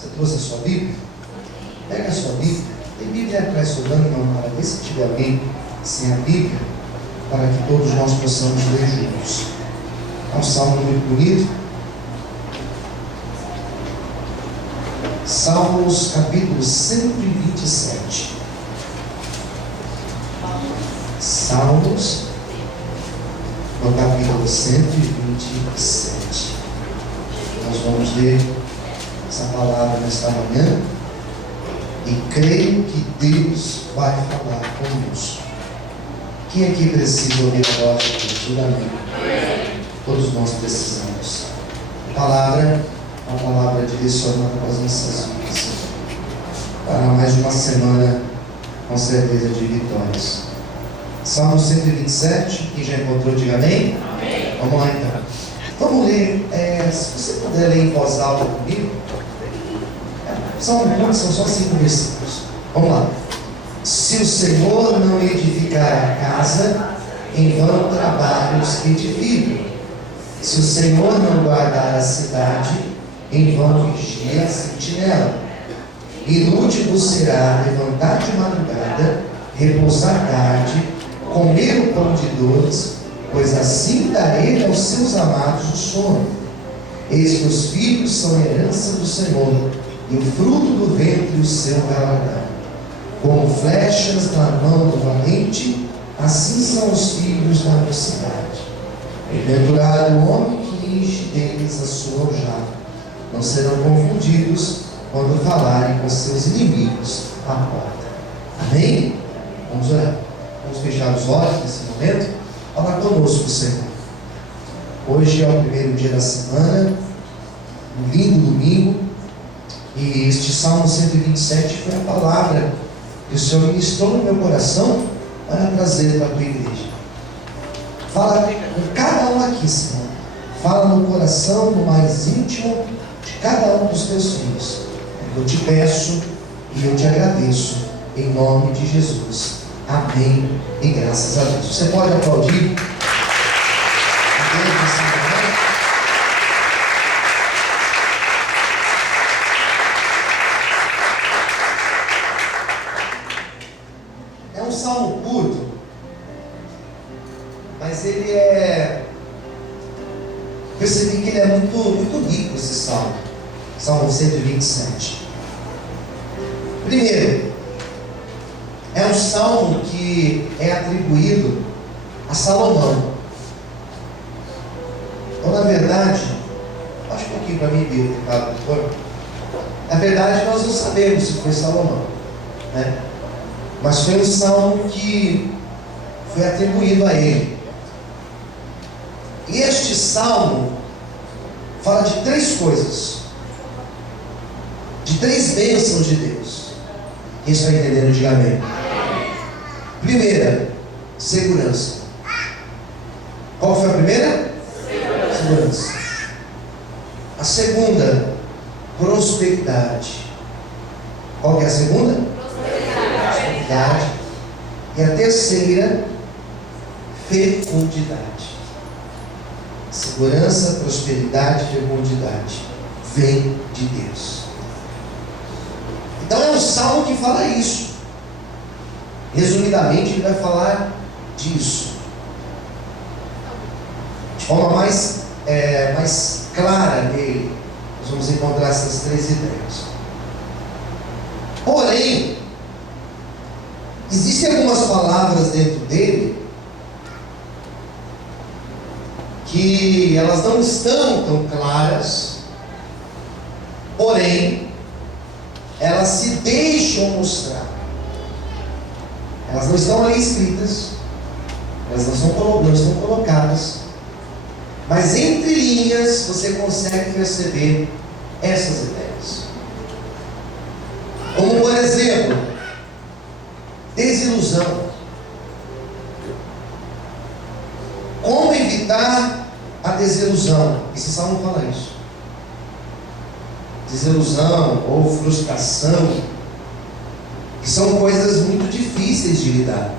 Você trouxe a sua Bíblia? Pega a sua Bíblia. Tem Bíblia atrás sobrando, irmão, para ver se tiver alguém sem a Bíblia, para que todos nós possamos ler juntos. É um salmo muito bonito. Salmos, capítulo 127. Salmos, no capítulo 127. Nós vamos ler essa palavra nesta manhã e creio que Deus vai falar conosco. Quem aqui precisa ouvir a voz de Deus? Diga amém. Todos nós precisamos. A palavra, uma palavra direcionada para as nossas vidas, para mais uma semana com certeza de vitórias. Salmo 127, quem já encontrou, diga amém. Amém. Vamos lá então. Vamos ler, se você puder ler em voz alta comigo. São só 5 versículos. Vamos lá. Se o Senhor não edificar a casa, em vão trabalham os que edificam. Se o Senhor não guardar a cidade, em vão vigia a sentinela. Inútil será levantar de madrugada, repousar tarde, comer o pão de dores, pois assim dá ele aos seus amados o sono. Eis que os filhos são herança do Senhor, e o fruto do ventre o seu galardão. Como flechas na mão do valente, assim são os filhos da mocidade. Bem-aventurado o homem que enche deles a sua aljava. Não serão confundidos quando falarem com seus inimigos à porta. Amém? Vamos orar. Vamos fechar os olhos nesse momento. Fala conosco, Senhor. Hoje é o primeiro dia da semana, um lindo domingo, e este Salmo 127 foi a palavra que o Senhor ministrou no meu coração para trazer para a tua igreja. Fala com cada um aqui, Senhor. Fala no coração, no mais íntimo de cada um dos teus filhos. Eu te peço e eu te agradeço, em nome de Jesus. Amém e graças a Deus. Você pode aplaudir? É um salmo curto, mas ele percebi que ele é muito rico, esse salmo. Salmo 127. Primeiro, é um salmo que é atribuído a Salomão. Então, na verdade, baixa um pouquinho para mim, Bíblia, por favor. Na verdade, nós não sabemos se foi Salomão, né? Mas foi um salmo que foi atribuído a ele. E este salmo fala de 3 coisas, de 3 bênçãos de Deus. Quem está entendendo, diga amém. Primeira, segurança. Qual foi a primeira? Segurança. A segunda, prosperidade. Qual que é a segunda? Prosperidade. E a terceira, fecundidade. Segurança, prosperidade, fecundidade vem de Deus. Então é um salmo que fala isso. Resumidamente, ele vai falar disso de forma mais clara nele. Nós vamos encontrar essas 3 ideias. Porém, existem algumas palavras dentro dele que elas não estão tão claras, porém elas se deixam mostrar. Elas não estão ali escritas, elas não estão colocadas, mas entre linhas você consegue perceber essas ideias. Como por exemplo, desilusão. Como evitar a desilusão? Esse salmo fala isso. Desilusão ou frustração, que são coisas muito difíceis de lidar.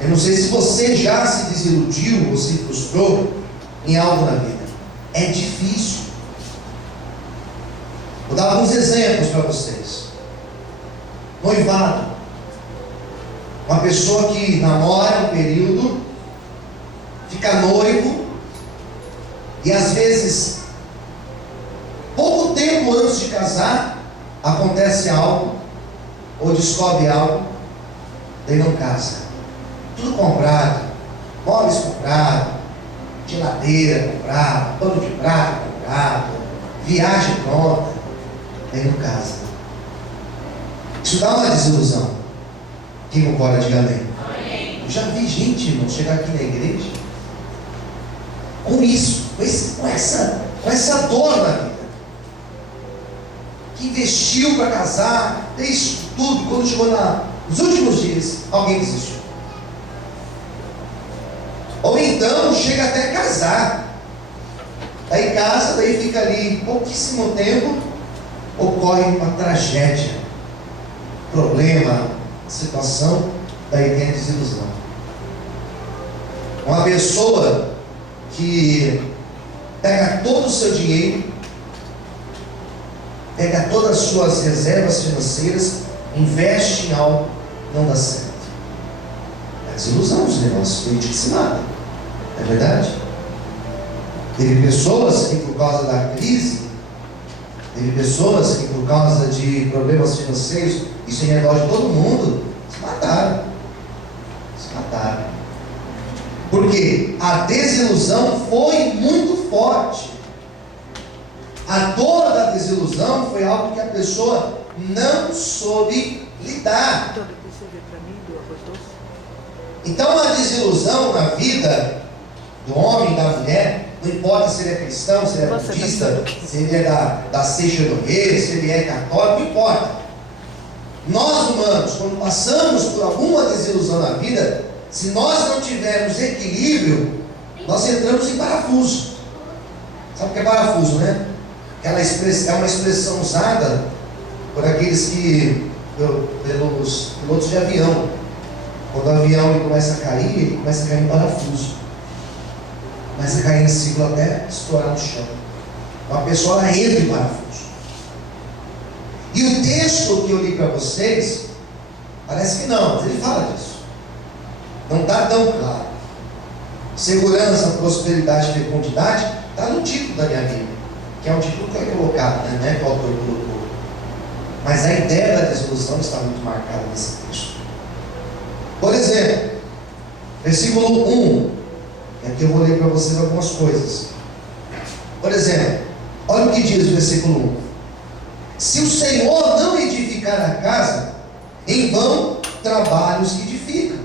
Eu não sei se você já se desiludiu ou se frustrou em algo na vida. É difícil. Vou dar alguns exemplos para vocês. Noivado. Uma pessoa que namora um período, fica noivo, e às vezes, pouco tempo antes de casar, acontece algo, ou descobre algo, daí não casa. Tudo comprado, móveis comprados, geladeira comprada, pano de prato comprado, viagem pronta, daí não casa. Isso dá uma desilusão. Quem concorda, diga amém. Eu já vi gente, irmão, chegar aqui na igreja com isso, com essa dor na vida, que investiu para casar, fez tudo, quando chegou nos últimos dias, alguém desistiu. Ou então chega até casar, daí casa, daí fica ali pouquíssimo tempo, ocorre uma tragédia, problema, situação, daí tem a desilusão. Uma pessoa que pega todo o seu dinheiro, pega todas as suas reservas financeiras, investe em algo, não dá certo. É desilusão os negócios, tem gente que se mata, não é verdade? Teve pessoas que por causa da crise, teve pessoas que por causa de problemas financeiros, isso em redor de todo mundo, se mataram. Se mataram. Porque a desilusão foi muito forte. A dor da desilusão foi algo que a pessoa não soube lidar. Então a desilusão na vida do homem e da mulher, não importa se ele é cristão, se ele é budista, se ele é da Seixa do Rei, se ele é católico, não importa. Nós humanos, quando passamos por alguma desilusão na vida, se nós não tivermos equilíbrio, nós entramos em parafuso. Sabe o que é parafuso, né? É uma expressão usada por aqueles pelos pilotos de avião. Quando o avião ele começa a cair, ele começa a cair em parafuso. Começa a cair em ciclo até estourar no chão. Uma pessoa ela entra em parafuso. E o texto que eu li para vocês, parece que não, mas ele fala disso. Não está tão claro. Segurança, prosperidade e fecundidade está no título da minha Bíblia, que é um título que foi colocado, né? Não é que o autor colocou. Mas a ideia da desilusão está muito marcada nesse texto. Por exemplo, versículo 1. Aqui eu vou ler para vocês algumas coisas. Por exemplo, olha o que diz o versículo 1. Se o Senhor não edificar a casa, em vão trabalham os que edificam.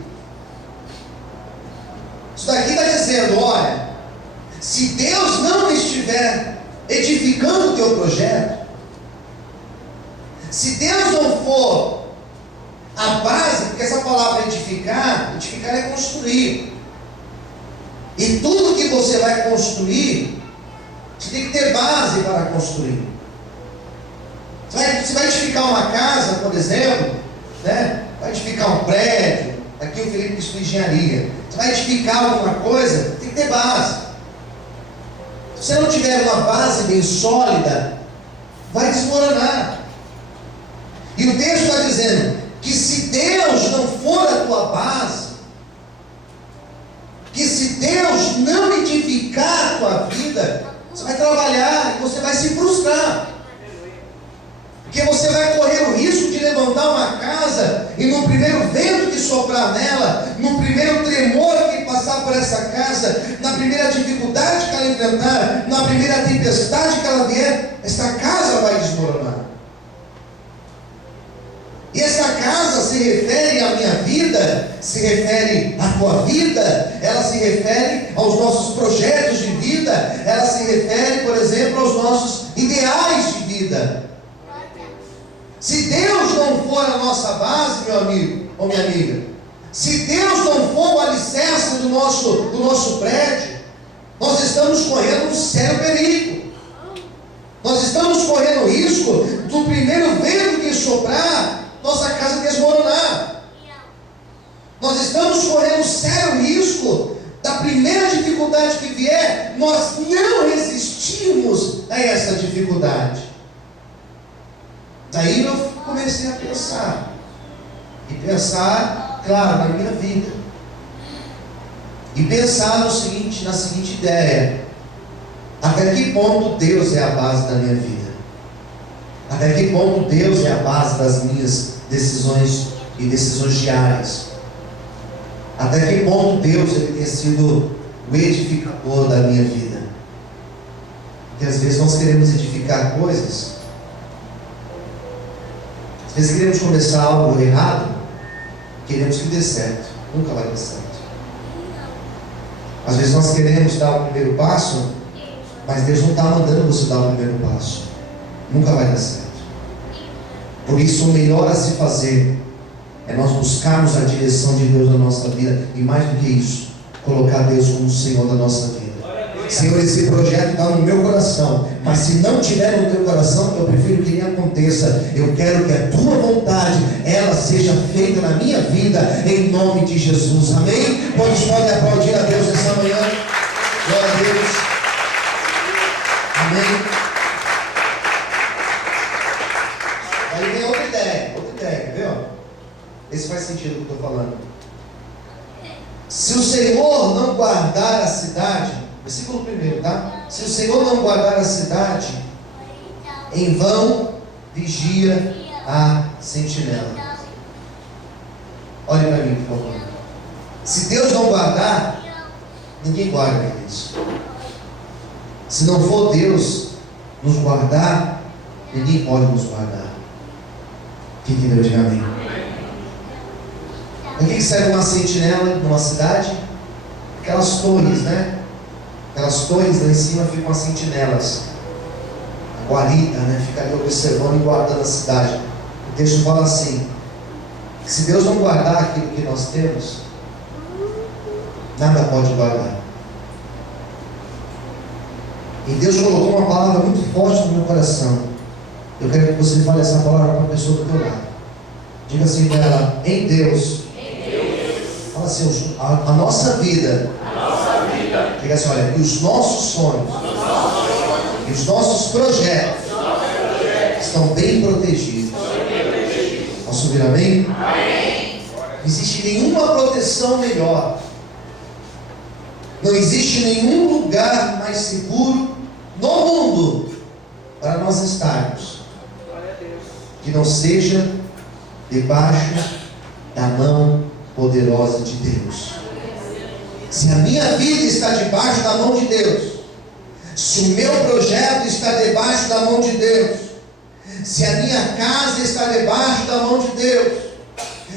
Isso daqui está dizendo, olha, se Deus não estiver edificando o teu projeto, se Deus não for a base, porque essa palavra edificar é construir. E tudo que você vai construir, você tem que ter base para construir. Você vai edificar uma casa, por exemplo, né? Vai edificar um prédio. Aqui o Felipe estuda engenharia. Você vai edificar alguma coisa, tem que ter base. Se você não tiver uma base bem sólida, vai desmoronar. E o texto está dizendo que se Deus não for a tua base, que se Deus não edificar a tua vida, você vai trabalhar e você vai se frustrar. Porque você vai correr o risco de levantar uma casa e no primeiro vento que soprar nela, no primeiro tremor que passar por essa casa, na primeira dificuldade que ela enfrentar, na primeira tempestade que ela vier, essa casa vai desmoronar. E essa casa se refere à minha vida, se refere à tua vida, ela se refere aos nossos projetos de vida, ela se refere, por exemplo, aos nossos ideais de vida. Se Deus não for a nossa base, meu amigo ou minha amiga, se Deus não for o alicerce do nosso prédio, nós estamos correndo um sério perigo. Nós estamos correndo o risco do primeiro vento que soprar, nossa casa desmoronar. Nós estamos correndo um sério risco da primeira dificuldade que vier, nós não resistimos a essa dificuldade. Aí eu comecei a pensar. E pensar, claro, na minha vida. E pensar na seguinte ideia: até que ponto Deus é a base da minha vida? Até que ponto Deus é a base das minhas decisões e decisões diárias? Até que ponto Deus ele tem sido o edificador da minha vida? Porque às vezes nós queremos edificar coisas, às vezes queremos começar algo errado, queremos que dê certo, nunca vai dar certo. Às vezes nós queremos dar o primeiro passo, mas Deus não está mandando você dar o primeiro passo, nunca vai dar certo. Por isso o melhor a se fazer é nós buscarmos a direção de Deus na nossa vida, e mais do que isso, colocar Deus como o Senhor da nossa vida. Senhor, esse projeto está no meu coração, mas se não tiver no teu coração, eu prefiro que nem aconteça. Eu quero que a tua vontade, ela seja feita na minha vida, em nome de Jesus, amém? Quantos podem aplaudir a Deus nessa manhã? Glória a Deus, amém? Aí vem outra ideia, quer ver? Esse faz sentido o que eu estou falando. Se o Senhor não guardar a cidade, versículo 1, tá? Se o Senhor não guardar a cidade, em vão vigia a sentinela. Olhe para mim, por favor. Se Deus não guardar, ninguém guarda isso. Se não for Deus nos guardar, ninguém pode nos guardar. Quem entendeu, diga amém. O que serve uma sentinela numa cidade? Aquelas torres, né? Aquelas torres lá em cima ficam as sentinelas, a guarita, né? Fica ali observando e guardando a cidade. O texto fala assim: que se Deus não guardar aquilo que nós temos, nada pode guardar. E Deus colocou uma palavra muito forte no meu coração. Eu quero que você fale essa palavra para a pessoa do teu lado. Diga assim para ela: em Deus. Fala assim: a nossa vida. Diga assim: olha, e os nossos sonhos, e os nossos projetos estão bem protegidos. Posso ouvir amém? Não existe nenhuma proteção melhor. Não existe nenhum lugar mais seguro no mundo para nós estarmos que não seja debaixo da mão poderosa de Deus. Se a minha vida está debaixo da mão de Deus, se o meu projeto está debaixo da mão de Deus, se a minha casa está debaixo da mão de Deus,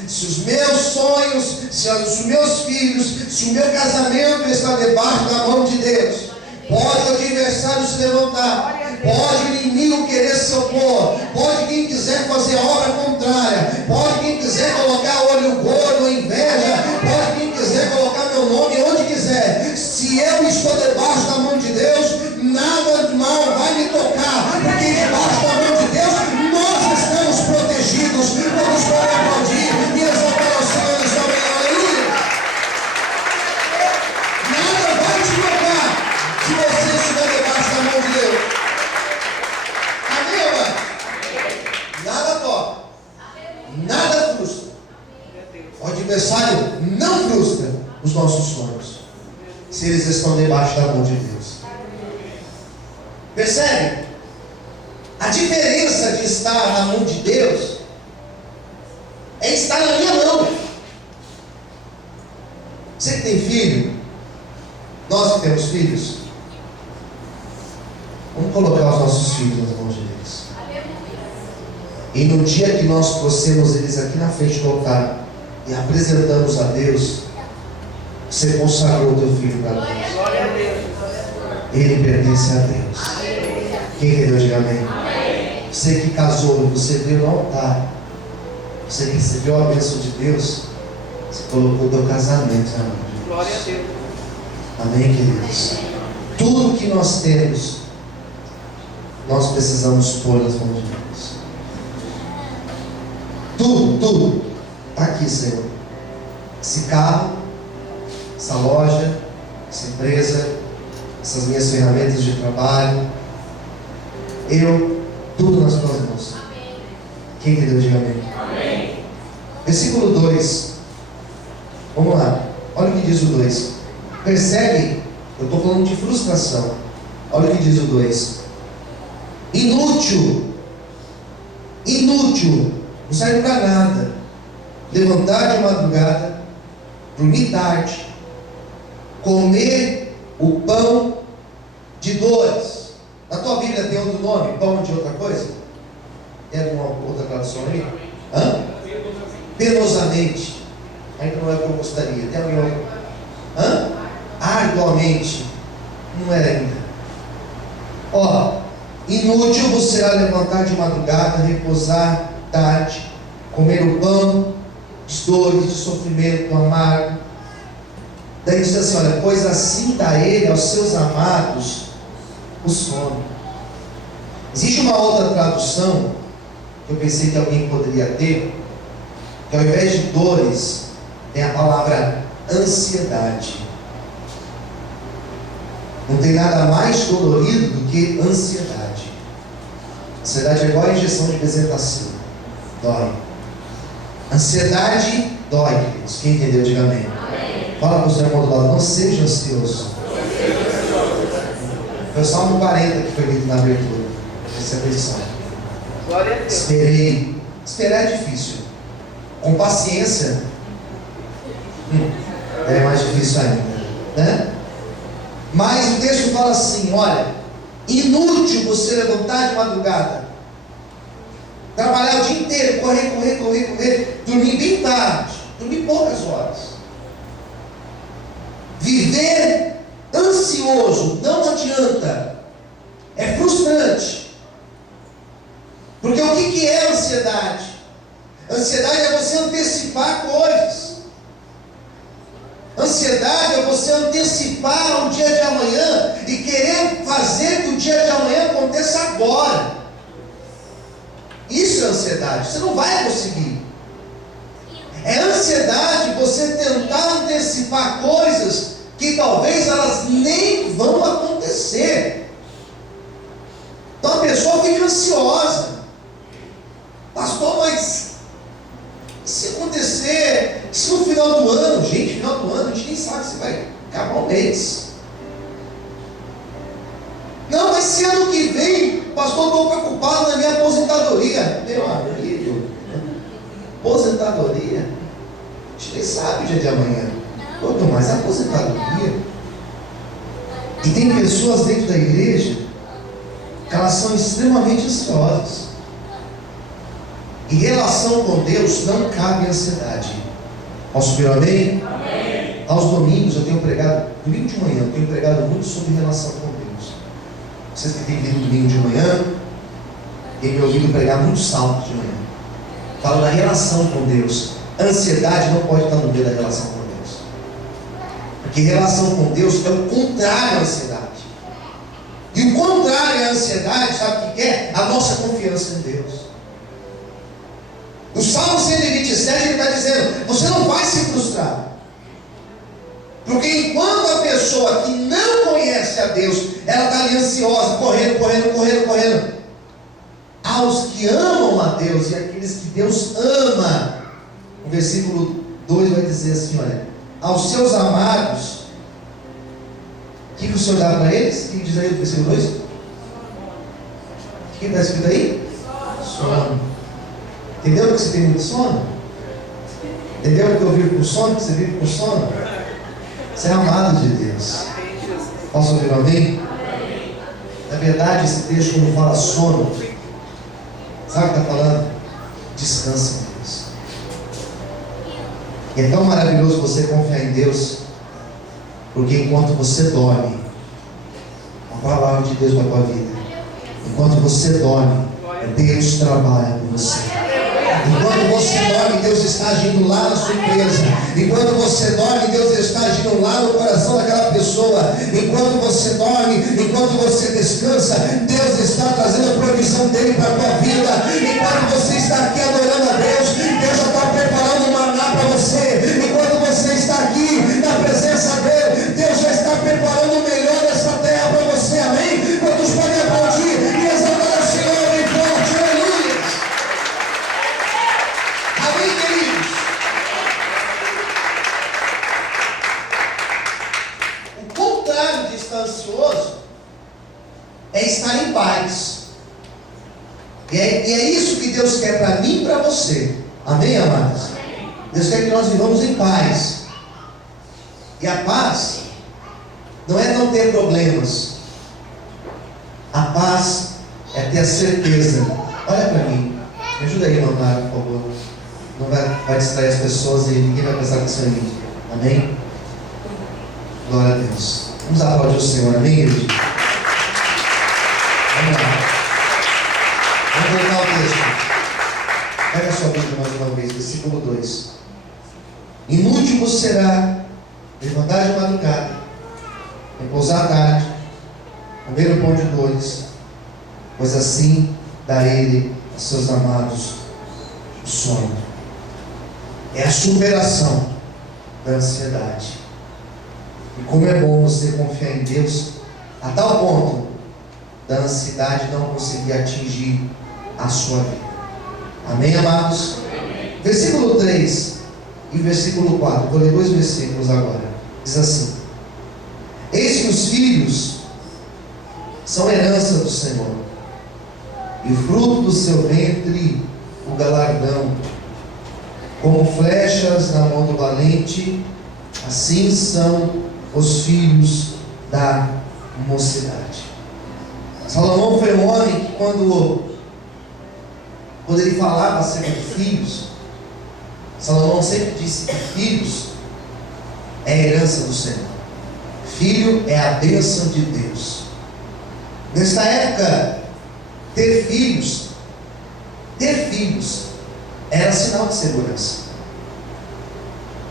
se os meus sonhos, se os meus filhos, se o meu casamento está debaixo da mão de Deus, pode o adversário se levantar, pode o inimigo querer se opor, pode quem quiser fazer obra contrária, pode quem quiser colocar olho gordo, inveja, pode quem quiser colocar meu nome onde quiser. Se eu estou debaixo da mão de Deus, nada de mal vai me tocar, porque debaixo da mão de Deus nós estamos protegidos. Todos podem aplaudir e exaltar o Senhor nesta manhã. Aleluia! Nada vai te tocar se você estiver debaixo da mão de Deus. Amém, amado? Nada toca, nada frustra. O adversário não frustra os nossos sonhos, se eles estão debaixo da mão de Deus. Percebe? A diferença de estar na mão de Deus é estar na minha mão. Você que tem filho, nós que temos filhos, vamos colocar os nossos filhos nas mãos de Deus. E no dia que nós trouxemos eles aqui na frente do altar e apresentamos a Deus, você consagrou o teu filho para Deus. Ele pertence a Deus. Quem entendeu, diga amém. Você que casou, você veio no altar, você recebeu a bênção de Deus, você colocou o teu casamento na mão de Deus. Glória a Deus. Amém, queridos? Tudo que nós temos, nós precisamos pôr nas mãos de Deus. Tudo está aqui, Senhor. Esse carro, essa loja, essa empresa, essas minhas ferramentas de trabalho, tudo nas tuas mãos. Quem entendeu, diga amém. Amém. Versículo 2. Vamos lá. Olha o que diz o 2. Percebe? Eu estou falando de frustração. Olha o que diz o 2. Inútil. Inútil. Não serve para nada. Levantar de madrugada, dormir tarde, comer o pão de dores. Na tua Bíblia tem outro nome? Pão de outra coisa? Tem alguma outra tradução aí? Hã? Penosamente. Ainda não é o que eu gostaria. Tem algum outro? Hã? Arduamente. Não era ainda. Ó, inútil você será levantar de madrugada, repousar tarde, comer o pão de dores, de sofrimento amargo. Daí diz assim, olha, pois assim dá ele aos seus amados o sono. Existe uma outra tradução que eu pensei que alguém poderia ter, que ao invés de dores tem a palavra ansiedade. Não tem nada mais dolorido do que ansiedade. Ansiedade é igual a injeção de bezetacil. Dói. Ansiedade dói, queridos. Quem entendeu, diga amém. Fala para o seu irmão do lado, não seja ansioso. Foi o Salmo 40 que foi lido na abertura. Preste atenção. Glória a Deus. Esperei. Esperar é difícil. Com paciência é mais difícil ainda, né? Mas o texto fala assim, olha, inútil você levantar de madrugada, trabalhar o dia inteiro, correr, dormir bem tarde, dormir poucas horas, viver ansioso, não adianta, é frustrante. Porque o que é ansiedade? Ansiedade é você antecipar coisas. Ansiedade é você antecipar o dia de amanhã e querer fazer que o dia de amanhã aconteça agora. Isso é ansiedade. Você não vai conseguir. É ansiedade você tentar antecipar coisas que talvez elas nem vão acontecer. Então a pessoa fica ansiosa. Pastor, mas se acontecer, se no final do ano, gente, final do ano, a gente nem sabe se vai acabar o mês. Não, mas se ano que vem, pastor, estou preocupado na minha aposentadoria. Meu amigo, aposentadoria? A gente nem sabe o dia de amanhã. Quanto mais aposentadoria. E tem pessoas dentro da igreja que elas são extremamente ansiosas. Em relação com Deus não cabe ansiedade. Posso subir amém? Amém? Aos domingos eu tenho pregado, domingo de manhã eu tenho pregado muito sobre relação com Deus. Vocês que têm vindo domingo de manhã, têm me ouvido pregar muito salmo de manhã. Falo da relação com Deus. Ansiedade não pode estar no meio da relação com Deus. Porque relação com Deus é o contrário à ansiedade. E o contrário à ansiedade, sabe o que é? A nossa confiança em Deus. O Salmo 127 ele está dizendo, você não vai se frustrar. Porque enquanto a pessoa que não conhece a Deus, ela está ali ansiosa, correndo. Aos que amam a Deus e aqueles que Deus ama, o versículo 2 vai dizer assim, olha, aos seus amados, o que o Senhor dá para eles? O que diz aí no versículo 2? O que está escrito aí? Sono. Entendeu que você tem muito sono? Entendeu que eu vivo com sono? Que você vive com sono? Você é amado de Deus. Posso ouvir amém? Na verdade, esse texto, quando fala sono, sabe o que está falando? Descansa em Deus. E é tão maravilhoso você confiar em Deus, porque enquanto você dorme, a palavra de Deus na tua vida, enquanto você dorme, Deus trabalha com você. Enquanto você dorme, Deus está agindo lá na sua empresa. Enquanto você dorme, Deus está agindo lá no coração daquela pessoa. Enquanto você dorme, enquanto você descansa, Deus está trazendo a provisão dele para a tua vida. Enquanto você está aqui adorando a Deus, Deus já está preparando um maná para você. Enquanto você está aqui na presença dele, Deus já está preparando o melhor dessa terra para você. Amém? Quantos podem aplaudir e exaltar o Senhor em forte, aleluia. E é isso que Deus quer para mim e para você. Amém, amados? Deus quer que nós vivamos em paz. E a paz não é não ter problemas. A paz é ter a certeza. Olha para mim. Me ajuda aí, irmão Mário, por favor. Não vai distrair as pessoas e ninguém vai prestar atenção em mim. Amém? Glória a Deus. Vamos aplaudir o Senhor. Amém, igreja? Vamos lá. Vamos voltar ao texto. Pega a sua Bíblia mais uma vez, versículo 2. Inútil será levantar de madrugada, repousar à tarde, comer o pão de dores, pois assim dá ele aos seus amados o sono. É a superação da ansiedade. E como é bom você confiar em Deus a tal ponto da ansiedade não conseguir atingir a sua vida. Amém, amados? Amém. Versículo 3 e versículo 4. Vou ler 2 versículos agora. Diz assim: eis que os filhos são herança do Senhor, e fruto do seu ventre o galardão. Como flechas na mão do valente, assim são os filhos da mocidade. Salomão foi um homem que quando ele falava acerca de filhos, Salomão sempre disse que filhos é a herança do Senhor. Filho é a bênção de Deus. Nesta época, ter filhos era sinal de segurança.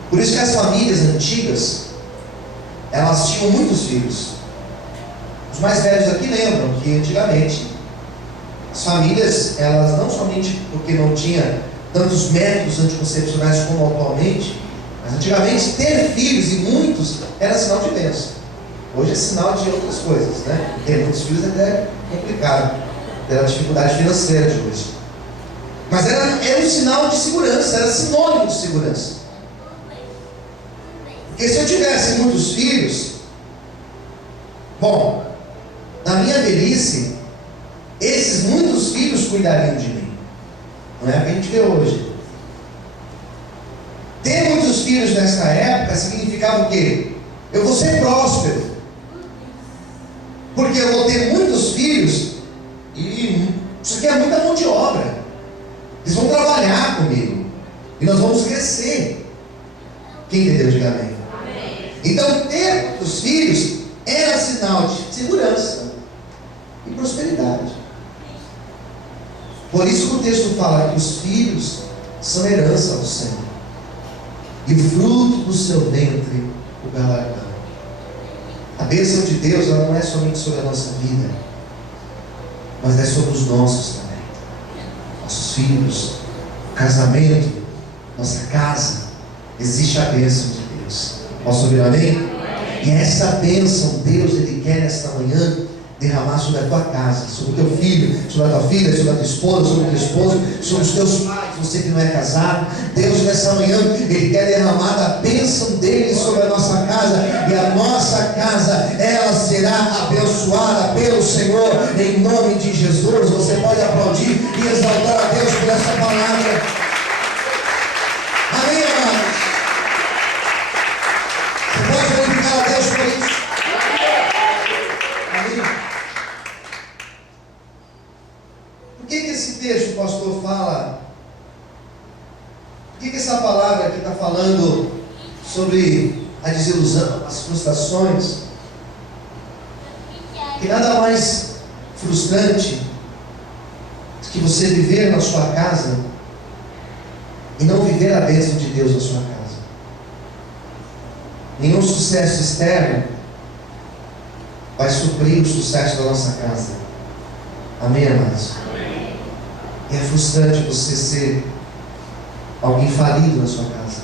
Por isso que as famílias antigas, elas tinham muitos filhos. Os mais velhos aqui lembram que antigamente as famílias, elas não somente porque não tinha tantos métodos anticoncepcionais como atualmente, mas antigamente ter filhos e muitos era sinal de bênção. Hoje é sinal de outras coisas, né? Ter muitos filhos é até complicado pela dificuldade financeira de hoje. Mas era um sinal de segurança, era sinônimo de segurança. Porque se eu tivesse muitos filhos, bom, na minha velhice, esses muitos filhos cuidariam de mim. Não é o que a gente vê hoje. Ter muitos filhos nessa época significava o quê? Eu vou ser próspero, porque eu vou ter muitos filhos, e isso aqui é muita mão de obra. Eles vão trabalhar comigo, e nós vamos crescer. Quem entendeu? Diga amém. Amém. Então, ter muitos filhos era sinal de segurança e prosperidade. Por isso que o texto fala que os filhos são herança do Senhor, e o fruto do seu ventre o galardão. A bênção de Deus, ela não é somente sobre a nossa vida, mas é sobre os nossos também. Nossos filhos, o casamento, nossa casa, existe a bênção de Deus. Posso ouvir amém? E essa bênção, Deus, Ele quer nesta manhã derramar sobre a tua casa, sobre o teu filho, sobre a tua filha, sobre a tua esposa, sobre o teu esposo, sobre os teus pais, você que não é casado. Deus, nessa manhã, Ele quer derramar a bênção dEle sobre a nossa casa, e a nossa casa, ela será abençoada pelo Senhor, em nome de Jesus. Você pode aplaudir e exaltar a Deus por essa palavra. Amém, amados? Você pode glorificar a Deus por isso? Amém? Por que esse texto, o pastor, fala? Por que essa palavra aqui está falando sobre a desilusão, as frustrações? Que nada mais frustrante do que você viver na sua casa e não viver a bênção de Deus na sua casa. Nenhum sucesso externo vai suprir o sucesso da nossa casa. Amém, amados? Amém. E é frustrante você ser alguém falido na sua casa.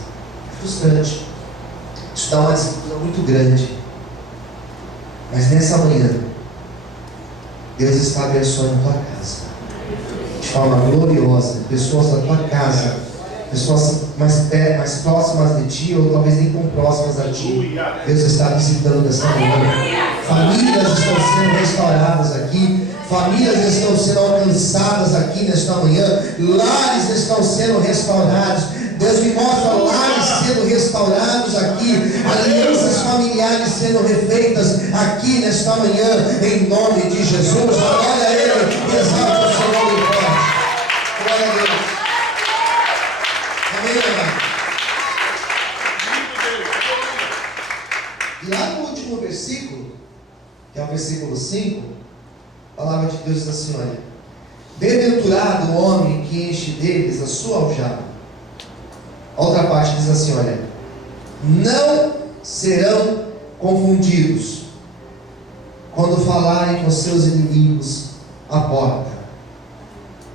É frustrante. Isso dá uma desilusão muito grande. Mas nessa manhã, Deus está abençoando a tua casa de forma gloriosa. Pessoas da tua casa, pessoas mais próximas de ti, ou talvez nem tão próximas a ti, Deus está visitando dessa manhã. Famílias estão sendo restauradas aqui, famílias estão sendo alcançadas aqui aqui nesta manhã, lares estão sendo restaurados. Deus me mostra lares sendo restaurados aqui, alianças familiares sendo refeitas aqui nesta manhã, em nome de Jesus. Glória a Ele, exalta o seu nome forte. Glória a Deus. Amém, amado. E lá no último versículo, que é o versículo 5, a palavra de Deus diz assim: olha, bem-aventurado o homem que enche deles a sua aljava. A outra parte diz assim: olha, não serão confundidos quando falarem com seus inimigos à porta.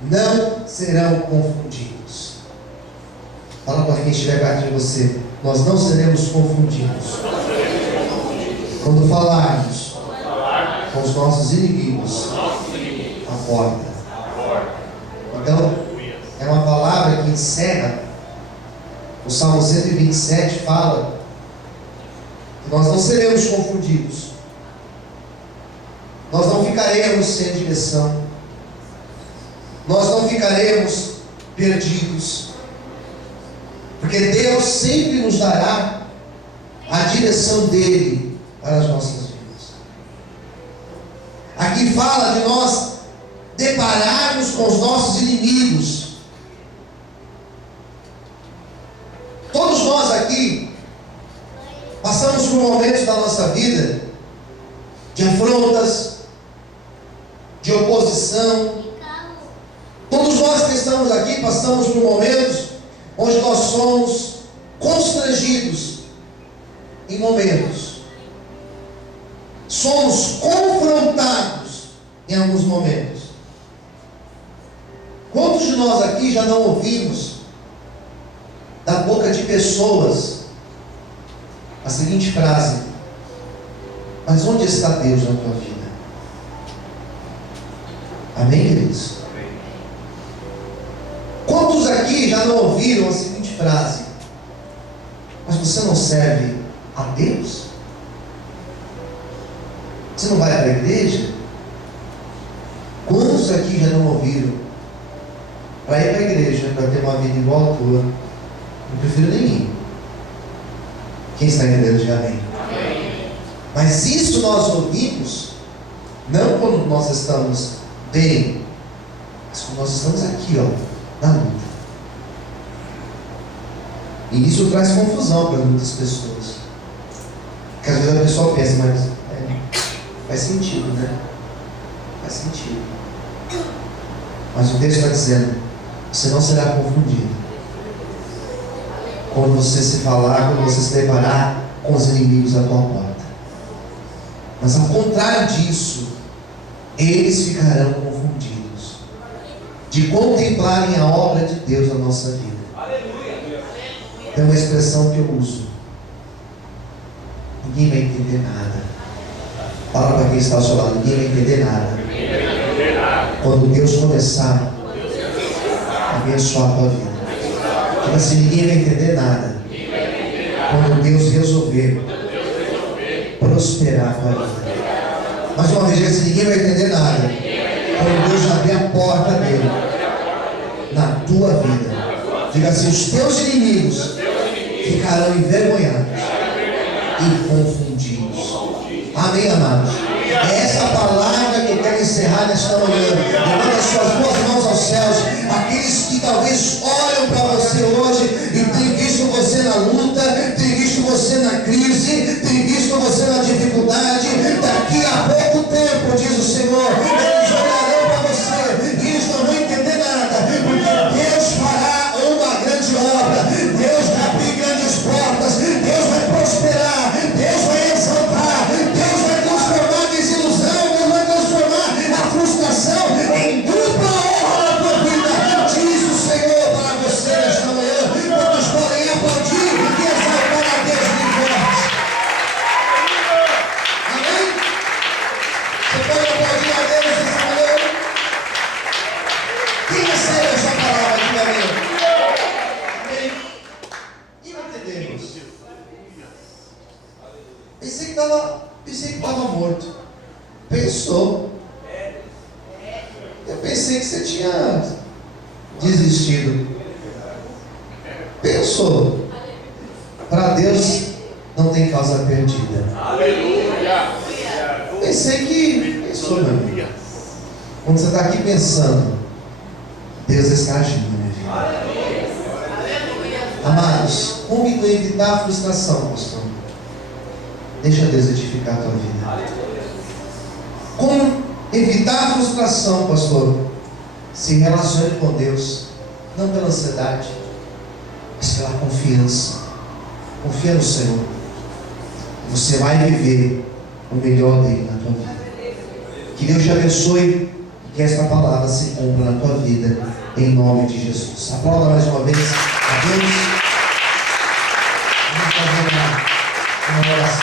Não serão confundidos. Fala para quem estiver perto de você: nós não seremos confundidos quando falarmos com os nossos inimigos à porta. Então, é uma palavra que encerra. O Salmo 127 fala que nós não seremos confundidos, nós não ficaremos sem direção, nós não ficaremos perdidos, porque Deus sempre nos dará a direção dele para as nossas vidas. Aqui fala de nós depararmos com os nossos inimigos. Todos nós aqui passamos por momentos da nossa vida de afrontas, de oposição. Todos nós que estamos aqui passamos por momentos onde nós somos constrangidos em momentos. Somos confrontados em alguns momentos. Quantos de nós aqui já não ouvimos da boca de pessoas a seguinte frase: mas onde está Deus na tua vida? Amém, queridos? Quantos aqui já não ouviram a seguinte frase: mas você não serve a Deus? Você não vai para a igreja? Quantos aqui já não ouviram: para ir para a igreja, para ter uma vida igual a tua, eu prefiro nem ir? Quem está entendendo, diga amém. Amém. Mas isso nós ouvimos não quando nós estamos bem, mas quando nós estamos aqui, ó, na luta. E isso traz confusão para muitas pessoas, porque às vezes a pessoa pensa: mas faz sentido, né? Faz sentido. Mas o texto está dizendo: você não será confundido quando você se falar, quando você se deparar com os inimigos à tua porta. Mas ao contrário disso, eles ficarão confundidos de contemplarem a obra de Deus na nossa vida. Tem uma expressão que eu uso: ninguém vai entender nada. Fala para quem está ao seu lado: ninguém vai entender nada quando Deus começar a abençoar a tua vida. Tipo assim, ninguém vai entender nada quando Deus resolver prosperar a tua vida. Mais uma vez, assim, ninguém vai entender nada quando Deus abrir a porta dele na tua vida. Diga assim: os teus inimigos ficarão envergonhados e confundidos. Amém, amados? É essa palavra que eu quero encerrar nesta manhã. Levanta as suas duas mãos aos céus. Aqueles que talvez olham para você hoje e têm visto você na luta, têm visto você na crise, têm visto você na dificuldade. Daqui a pouco tempo, diz o Senhor, eles olharão para você e eles não vão entender nada, porque Deus fará uma grande obra. Deus vai abrir grandes portas. Deus vai prosperar. Deus vai exaltar. Deus vai transformar a desilusão. Deus vai transformar a frustração em dupla honra. tinha desistido. Pensou. Para Deus não tem causa perdida. Aleluia. Pensei que pensou, meu amigo. Quando você está aqui pensando, Deus está agindo, minha vida. Amados, como evitar a frustração, pastor? Deixa Deus edificar a tua vida. Como evitar a frustração, pastor? Se relacione com Deus, não pela ansiedade, mas pela confiança. Confia no Senhor. Você vai viver o melhor dele na tua vida. Que Deus te abençoe e que esta palavra se cumpra na tua vida, em nome de Jesus. Aplauda mais uma vez a Deus. Vamos fazer uma oração.